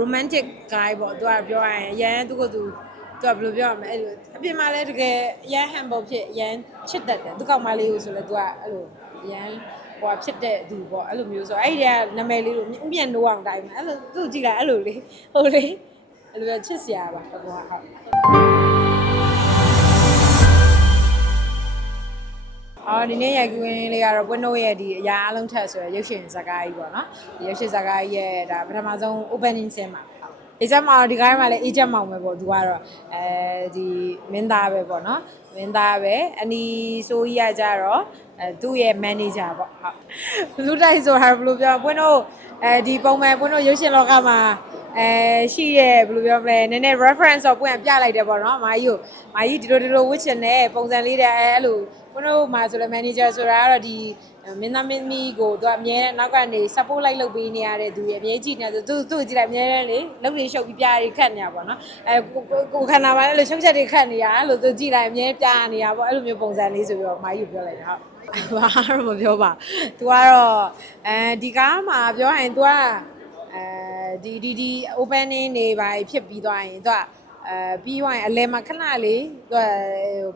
romantic guy ပေါ့သူကပြောရရင်အရန်သူကသူသူကဘယ်လိုပြောရမလဲအဲ့လိုအပြင်မှာလည်းတကယ်အရန် humble ဖြစ်အရန်ချစ်တတ်တယ်သူကောင်မလေးကိုဆိုလဲသူကအဲ့လိုအရန်ဟိုဖြစ်တဲ့သူပေါ့အဲ့လိုမျိုးဆိုအဲ့ဒီကနာမည်လေးကိုဥပြန်နိုးအောင်တိုင်းမှာအဲ့လိုသူ့ကြည့်လိုက်အဲ့လိုလေးဟိုလေးအဲ့လိုပဲချစ်စရာပါဟုတ်ကဲ့ဟုတ် အော်ဒီနေ့ရိုက်ကွင်းလေးကတော့ပွင့်တို့ရဲ့ဒီအရာအလုံးထက်ဆိုရယ်ရုပ်ရှင်ဇာတ်ကားကြီးပေါ့နော်ဒီရုပ်ရှင်ဇာတ်ကားကြီးရဲ့ဒါပထမဆုံး opening scene မှာအေဂျင့်မောင်ဒီကားထဲမှာလည်းအေဂျင့်မောင်ပဲပေါ့သူကတော့အဲဒီမင်းသားပဲပေါ့နော်မင်းသားပဲအနီဆိုကြီးကကြတော့အဲသူ့ရဲ့ manager ပေါ့ဟုတ်လူတိုင်းဆိုတာဘယ်လိုပြောပွင့်တို့အဲဒီပုံမှန်ပွင့်တို့ရုပ်ရှင်လောကမှာ အဲရှိတဲ့ဘယ်လိုပြောမလဲနည်းနည်း reference တော့ပွင့်ပြလိုက်တယ်ပေါ့နော်မာကြီးကိုမာကြီးဒီလိုဒီလိုဝစ်ချင်တဲ့ပုံစံလေးတဲ့အဲအဲ့လိုပွင့်တို့မှာဆိုလဲ manager ဆိုတာကတော့ဒီမင်းသားမင်းသမီးကိုသူကအမြဲနောက်ကနေ support လိုက်လုပ်ပေးနေရတဲ့သူရဲ့အမြဲကြည့်နေတယ်သူသူ့ကြည့်လိုက်အမြဲတမ်းလေလုပ်နေရှုပ်ပြီးပြရီခတ်နေရပါတော့အဲကိုခန္ဓာမှာလည်းရှုပ်ချက်တွေခတ်နေရအဲ့လိုသူကြည့်လိုက်အမြဲပြနေရပေါ့အဲ့လိုမျိုးပုံစံလေးဆိုပြီးတော့မာကြီးကိုပြောလိုက်တာဟုတ်ဘာတော့မပြောပါ तू ကတော့အဲဒီကားမှာပြောရင် तू ကအဲ ဒီဒီဒီ opening နေပါဖြစ်ပြီးသွားရင် तू ကအဲပြီးသွားရင်အလဲမှာခဏလေးသူ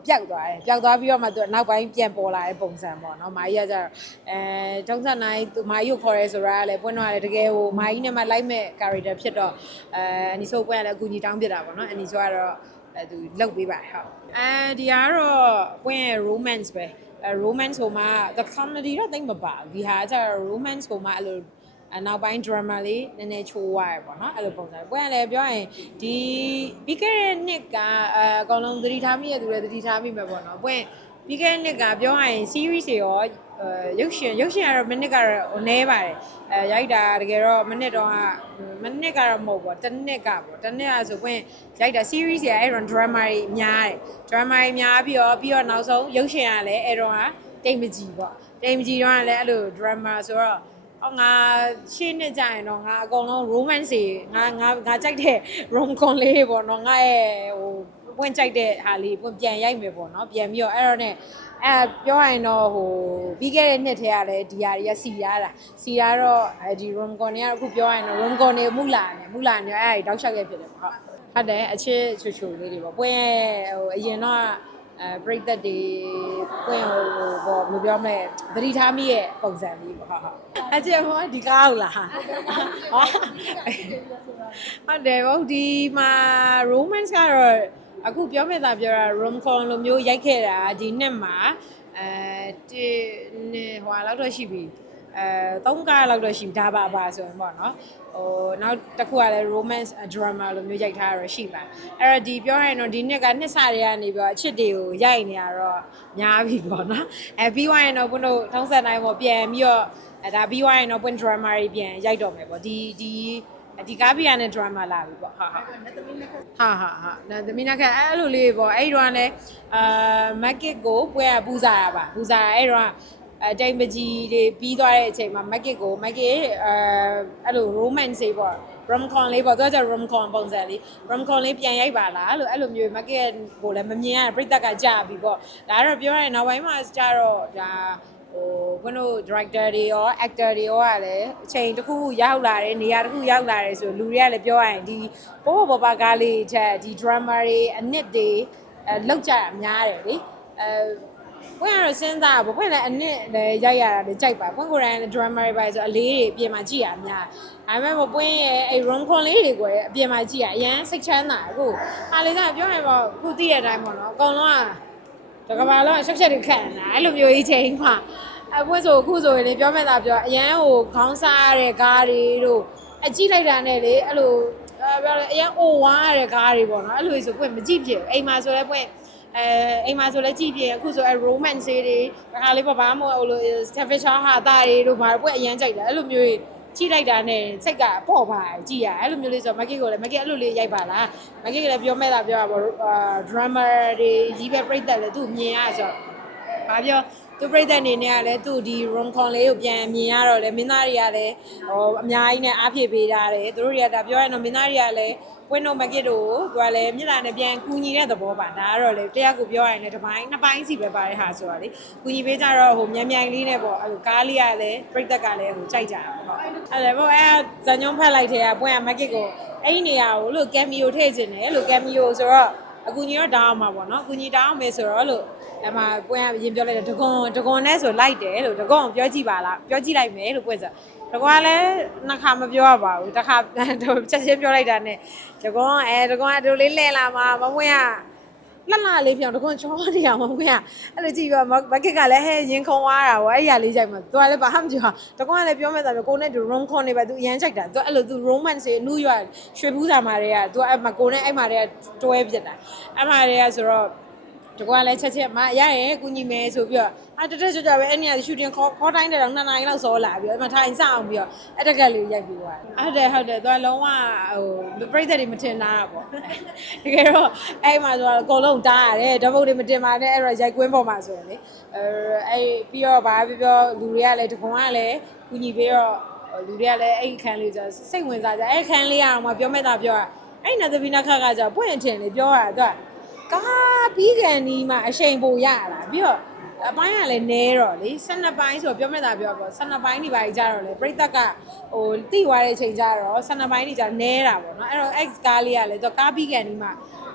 ကပျောက်သွားတယ်ပျောက်သွားပြီးတော့မှသူနောက်ပိုင်းပြန်ပေါ်လာတဲ့ပုံစံပေါ့နော်မာကြီးကကျတော့အဲထုံးစံနိုင်သူမာကြီးကိုခေါ်ရဲဆိုတာကလည်းပွင့်တော့လည်းတကယ်ဟိုမာကြီးနဲ့မှလိုက်မဲ့ character ဖြစ်တော့အဲအနီဆိုပွင့်ကလည်းအကူကြီးတောင်းပြတာပေါ့နော်အနီဆိုကတော့အဲသူလုတ်ပေးပါတယ်ဟုတ်အဲဒီကတော့ပွင့်ရဲ့ romance ပဲအဲ romance ဟိုမှာ the comedy တော့တိတ်မပါဘူးဒီဟာကျတော့ romance ဟိုမှာအဲ့လို အနောက်ပိုင်း drama လေးနည်းနည်းချိုးသွားရပေါ့နော်အဲ့လိုပုံစံပွဲကလည်းပြောရင်ဒီပြီးခဲ့တဲ့နှစ်ကအအကောင်လုံးသတိထားမိရသူလည်းသတိထားမိမယ်ပေါ့နော်ပွဲပြီးခဲ့တဲ့နှစ်ကပြောရရင် series တွေရောအဲရုပ်ရှင်ရုပ်ရှင်ကတော့မိနစ်ကတော့ဟိုနဲပါတယ်အဲရိုက်တာတကယ်တော့မိနစ်တော့မိနစ်ကတော့မဟုတ်ပေါ့တစ်နှစ်ကပေါ့တစ်နှစ်ကဆိုပွင့်ရိုက်တာ series တွေအဲ့တော့ drama တွေများတယ် drama တွေများပြီးတော့ပြီးတော့နောက်ဆုံးရုပ်ရှင်ကလည်းအဲ့တော့ကတိတ်မကြည့်ပေါ့တိတ်မကြည့်တော့လည်းအဲ့လို drama ဆိုတော့အော် ငါရှင်းနေကြရင်တော့ငါအကုန်လုံး romance တွေငါငါငါကြိုက်တဲ့ rom com လေးပေါ့နော်ငါရဲ့ဟိုပွင့်ကြိုက်တဲ့ဟာလေးပွင့်ပြန်ရိုက်မယ်ပေါ့နော်ပြန်ပြီးတော့အဲ့တော့ ਨੇ အဲပြောရရင်တော့ဟိုပြီးခဲ့တဲ့နှစ်ထဲကလည်းဒီဟာတွေကစီရတာစီရတော့အဲဒီ rom com တွေကတော့အခုပြောရရင်တော့ rom com တွေမူလာနေမူလာနေအဲ့ဒါတောက်လျှောက်ရဲ့ဖြစ်တယ်ပေါ့ဟုတ်ဟုတ်တယ်အချစ်ချူချူလေးတွေပေါ့ပွင့်ဟိုအရင်တော့ အဲပရိသတ်တွေပွင့်ဟိုဘောဘယ်လိုပြောမလဲသတိထားမိရဲ့ပုံစံလေးပေါ့ဟုတ်ဟုတ်အချစ်ဟောဒီကားဟုတ်လားဟာဟုတ်တယ်ဟုတ်ဒီမှာ romance ကတော့အခုပြောမဲ့တာပြောတာ rom com လိုမျိုးရိုက်ခဲ့တာဒီနှစ်မှာအဲဒီနှစ်ဟိုလောက်တော့ရှိပြီ အဲသုံးကားလောက်တော့ရှိပြီဒါပါပါဆိုရင်ပေါ့နော်ဟိုနောက်တစ်ခုကလည်း romance drama လိုမျိုးရိုက်ထားရရှိပါတယ်အဲ့တော့ဒီပြောရရင်တော့ဒီနှစ်ကနှစ်စတွေကနေပြီးတော့အချစ်တွေကိုရိုက်နေရတော့များပြီပေါ့နော်အဲပြီးသွားရင်တော့ဘုန်းတို့ထုံးစံတိုင်းပေါ့ပြန်ပြီးတော့အဲဒါပြီးသွားရင်တော့ point drama တွေပြန်ရိုက်တော့မယ်ပေါ့ဒီဒီဒီကားပြရတဲ့ drama လာပြီပေါ့ဟာဟာဟာဟာဟာဒါသမီးနက်ခက်အဲ့လိုလေးပေါ့အဲ့ဒီတော့လည်းအာ market ကိုပွဲကပူဇာတာပါပူဇာအဲ့တော့ အတိမ်ပကြီးတွေပြီးသွားတဲ့အချိန်မှာ market ကို market အဲအဲ့လို romance တွေပေါ့ rom com လေးပေါ့သူကကျ rom com ပုံစံလေး rom com လေးပြန်ရိုက်ပါလားလို့အဲ့လိုမျိုး market ကိုလည်းမမြင်ရပြိတက်ကကြာပြီပေါ့ဒါကတော့ပြောရရင်နောက်ပိုင်းမှာကျတော့ဒါဟိုဘုန်းတို့ director တွေရော actor တွေရောကလည်းအချိန်တစ်ခုခုရောက်လာတယ်နေရာတစ်ခုရောက်လာတယ်ဆိုလူတွေကလည်းပြောရရင်ဒီပိုးပေါ်ပါကားလေးချက်ဒီ drama တွေအနစ်တွေအဲလောက်ကြတာများတယ်လေအဲ ဘွင့်ကတော့စဉ်းစားပေါ့ဘွင့်လည်းအနစ်လည်းရိုက်ရတာလည်းကြိုက်ပါဘွင့်ကိုယ်တိုင်လည်း drama တွေပါဆိုအလေးတွေအပြင်မှာကြည့်ရအများဒါပေမဲ့ဘွင့်ရဲ့အဲ rom com လေးတွေကိုလည်းအပြင်မှာကြည့်ရအရန်စိတ်ချမ်းသာအခုအားလေးကပြောရင်ပေါ့အခုသိတဲ့အတိုင်းပေါ့နော်အကုန်လုံးကတကဘာလုံးရှက်ရှက်တွေခတ်နေတာအဲ့လိုမျိုးကြီးချိန်မှာအပွင့်ဆိုအခုဆိုရင်လေပြောမဲ့သားပြောအရန်ဟိုခေါင်းစားရတဲ့ကားတွေတို့အကြည့်လိုက်တာနဲ့လေအဲ့လိုအဲပြောတယ်အရန်အိုဝါရတဲ့ကားတွေပေါ့နော်အဲ့လိုဆိုပွင့်မကြည့်ဖြစ်ဘူးအိမ်မှာဆိုလဲပွင့် အဲအိမ်မှာဆိုလဲကြည့်ပြအခုဆိုအဲ romance တွေတခါလေးပေါ့ဘာမှမဟုတ်ဟိုလို Stephen Chow ဟာတာတွေတို့ဘာပွင့်အရန်ကြိုက်တယ်အဲ့လိုမျိုးကြည့်လိုက်တာနဲ့စိတ်ကပေါ့ပါကြည့်ရအဲ့လိုမျိုးလေးဆိုမက်ကီကိုလည်းမက်ကီအဲ့လိုလေးရိုက်ပါလားမက်ကီကလည်းပြောမဲ့တာပြောတာပေါ့အာ drama တွေကြီးပဲပြိတ္တလည်းသူ့မြင်ရဆိုတော့။ ဘာပြောသူပြိတ္တအနေနဲ့ကလည်းသူဒီ rom con လေးကိုပြန်မြင်ရတော့လေမင်းသားတွေကလည်းဟိုအများကြီးနဲ့အားဖြည့်ပေးထားတယ်သူတို့တွေကဒါပြောရရင်တော့မင်းသားတွေကလည်းပွင့်တော့မကစ်တို့ကိုသူကလည်းမြေတာနဲ့ပြန်ကူညီတဲ့သဘောပါဒါကတော့လေတရားကိုပြောရရင်လည်းတစ်ပိုင်းနှစ်ပိုင်းစီပဲပါတဲ့ဟာဆိုတော့လေကူညီပေးကြတော့ဟိုမြန်မြန်လေးနဲ့ပေါ့အဲ့လိုကားလေးကလည်းပြိတ္တကလည်းဟိုကြိုက်ကြတာပေါ့အဲ့ဒါပေါ့အဲ့ဇန်ညုံဖက်လိုက်တဲ့ကပွင့်ရမကစ်ကိုအဲ့ဒီနေရာကိုလို့ကက်မီယိုထည့်ခြင်းတယ်လို့ကက်မီယိုဆိုတော့အကူညီတော့တောင်းအောင်ပါပေါ့နော်အကူညီတောင်းအောင်မယ်ဆိုတော့လို့ အမပွင့်ရရင်ပြောလိုက်တယ်ဒဂွန်ဒဂွန်နဲ့ဆိုလိုက်တယ်လို့ဒဂွန်ကိုပြောကြည့်ပါလားပြောကြည့်လိုက်မယ်လို့ပွင့်ဆိုဒကွာလည်းနှစ်ခါမပြောရပါဘူးတစ်ခါချက်ချင်းပြောလိုက်တာနဲ့ဒကွန်အဲဒကွန်ကတို့လေးလဲလာမှာမမွေးကလှလှလေးပြောင်းဒကွန်ချောနေရမမွေးကအဲ့လိုကြည့်ပြောဘက်ကက်ကလည်းဟဲရင်ခုံသွားတာဗောအဲ့ဒီဟာလေးကြိုက်မှာသူကလည်းဘာမှမပြောဒကွန်ကလည်းပြောမဲ့သားပြောကိုနဲ့ room con နေပဲသူအရန်ကြိုက်တာသူအဲ့လိုသူ romance တွေနူးရွာရွှေဘူးစာမာတွေကသူအဲ့မှာကိုနဲ့အဲ့မှာတွေကတွဲပြစ်တာအဲ့မှာတွေကဆိုတော့ တကွာလည်းချက်ချက်မရရင်ကုညီမယ်ဆိုပြီးတော့အတက်တက်ကြွကြွပဲအဲ့နေရာရှူတင်ခေါ်ခေါ်တိုင်းတဲ့တော့နှစ်နာရီလောက်စောလာပြီးတော့အဲ့မှာထိုင်စအောင်ပြီးတော့အတက်ကက်လေးရိုက်ပြီးသွားတယ်ဟုတ်တယ်ဟုတ်တယ်သူကလုံးဝဟိုပြိဿတွေမတင်တာပေါ့တကယ်တော့အဲ့မှာဆိုတော့အကုန်လုံးတားရတယ်ဓာတ်ပုံတွေမတင်ပါနဲ့အဲ့တော့ရိုက်ကွင်းပေါ်မှာဆိုရင်လေအဲအဲ့ပြီးတော့ဘာပြောပြောလူတွေကလည်းတကွန်ကလည်းကုညီပြီးတော့လူတွေကလည်းအဲ့ခန်းလေးဆိုစိတ်ဝင်စားကြအဲ့ခန်းလေးအောင်မပြောမဲ့တာပြောတာအဲ့နသဗီနာခကကြောပွင့်ထင်လေပြောတာသူက ကားပြီးကန်ဒီမှာအချိန်ပိုရလာပြီးတော့အပိုင်းကလည်းနဲတော့လေ12ပိုင်းဆိုတော့ပြောမဲ့တာပြောပေါ့12ပိုင်းဒီပါကြီးကြတော့လေပြိသက်ကဟိုတိသွားတဲ့အချိန်ကြတော့12ပိုင်းဒီကြနဲတာပေါ့နော်အဲ့တော့ X ကားလေးကလည်းသူကားပြီးကန်ဒီမှာ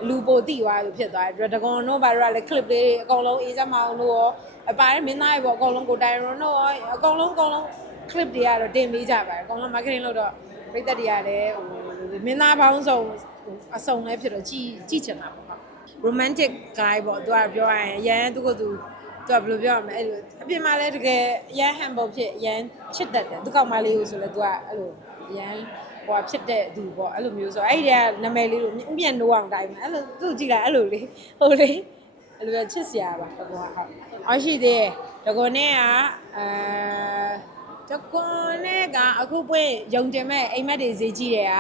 လူပိုတိသွားလို့ဖြစ်သွားတယ်ဒဂွန်တို့ဘာတို့ကလည်း clip လေးအကုန်လုံးအေးစမောင်တို့ရောအပါတဲ့မင်းသားတွေပေါ့အကုန်လုံးကိုတိုင်ရွန်တို့ရောအကုန်လုံးအကုန်လုံး clip တွေကတော့တင်ပေးကြပါတယ်အကုန်လုံး marketing လုပ်တော့ပြိသက်တွေကလည်းဟိုမင်းသားပေါင်းစုံအစုံလည်းဖြစ်တော့ကြည်ကြည်ချင်တာပေါ့ romantic guy ပေါ့သူကပြောရရင်အရန်သူကသူသူကဘယ်လိုပြောရမလဲအဲ့လိုအပြင်မှာလည်းတကယ်အရန် humble ဖြစ်အရန်ချစ်တတ်တယ်သူကောင်မလေးကိုဆိုလဲသူကအဲ့လိုအရန်ဟိုဖြစ်တဲ့သူပေါ့အဲ့လိုမျိုးဆိုအဲ့ဒီကနာမည်လေးကိုအမြန်နိုးအောင်တိုင်းမှာအဲ့လိုသူ့ကြည့်လိုက်အဲ့လိုလေးဟိုလေအဲ့လိုချစ်စရာပါတကွာဟုတ်အော်ရှိသေးတယ်တကွန်နဲ့ကအဲတကွန်နဲ့ကအခုပွင့်ယုံကြည်မဲ့အိမ်မက်တွေဈေးကြီးတယ်က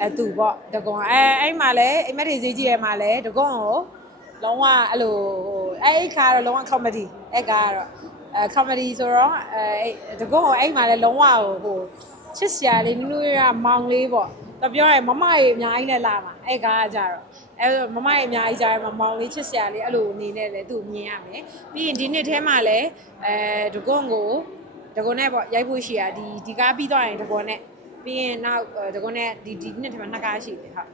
အဲသူပေါ့တကွန်အဲအဲ့မှာလည်းအိမ်မက်တွေဈေးကြီးတယ်မှာလည်းတကွန်ကိုလုံးဝအဲ့လိုဟိုအဲ့အိတ်ခါတော့လုံးဝ comedy အဲ့ကားကတော့အဲ comedy ဆိုတော့အဲတကွန်ကိုအဲ့မှာလည်းလုံးဝဟိုဟိုချစ်စရာလေးနူးနူးရရမောင်လေးပေါ့တပြောရရင်မမရေအများကြီးနဲ့လာမှာအဲ့ကားကကြတော့အဲမမရေအများကြီးကြားရမှာမောင်လေးချစ်စရာလေးအဲ့လိုအနေနဲ့လည်းသူ့မြင်ရမယ်ပြီးရင်ဒီနှစ်ထဲမှာလည်းအဲတကွန်ကိုတကွန်နဲ့ပေါ့ရိုက်ဖို့ရှိတာဒီဒီကားပြီးသွားရင်တကွန်နဲ့ ပြီးရင်နောက်တကွန်နဲ့ဒီဒီနှစ်ထဲမှာနှစ်ကားရှိတယ်ဟုတ်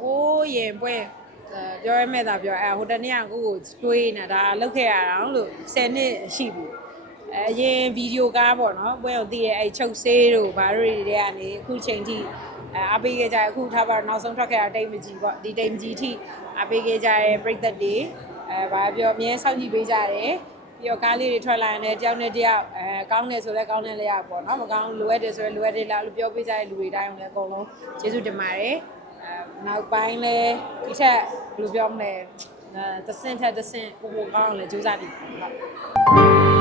ဟိုးရင်ပွဲပြောရမဲ့တာပြောအဲဟိုတနေ့ကကိုကိုတွေးနေတာဒါလောက်ခဲ့ရအောင်လို့10နှစ်ရှိပြီအဲအရင်ဗီဒီယိုကားပေါ့နော်ပွဲကိုတည်ရဲ့အဲချုပ်ဆေးတို့ဘာတို့တွေကနေအခုချိန်ထိအဲအပေးခဲ့ကြအခုထားပါနောက်ဆုံးထွက်ခဲ့တာတိတ်မကြီးပေါ့ဒီတိတ်မကြီးထိအပေးခဲ့ကြတဲ့ပြိသက်တွေအဲဘာပြောအမြဲစောင့်ကြည့်ပေးကြတယ် ပြီးတော့ကားလေးတွေထွက်လာရင်လည်းတယောက်နဲ့တယောက်အဲကောင်းတယ်ဆိုလဲကောင်းတယ်လည်းရပေါ့နော်မကောင်းလိုအပ်တယ်ဆိုလဲလိုအပ်တယ်လားလို့ပြောပေးကြတဲ့လူတွေတိုင်းလည်းအကုန်လုံးကျေးဇူးတင်ပါတယ်အဲနောက်ပိုင်းလဲဒီထက်ဘယ်လိုပြောမလဲအဲတဆင့်ထက်တဆင့်ပိုပိုကောင်းအောင်လည်းကြိုးစားနေပါဟုတ်